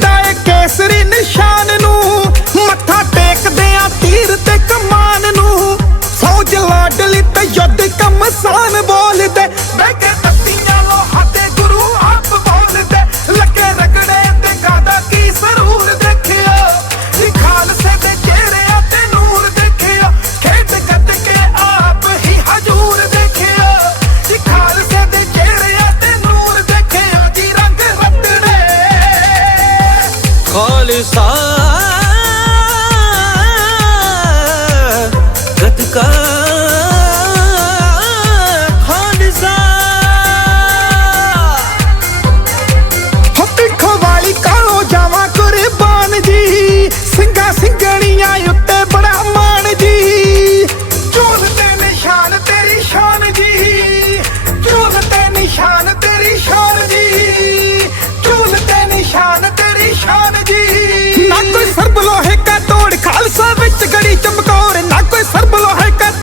ਲੱਗਦਾ ਏ ਕੇਸਰੀ ਨਿਸ਼ਾਨ ਨੂੰ, ਮੱਥਾ ਟੇਕਦੇ ਆ ਤੀਰ ਤੇ ਕਮਾਨ ਨੂੰ। ਸੌਜ ਲਾਡਲੀ ਤੇ ਯੁੱਧ ਕਮਸਾਨ ਬੋਲ ਸਾਰ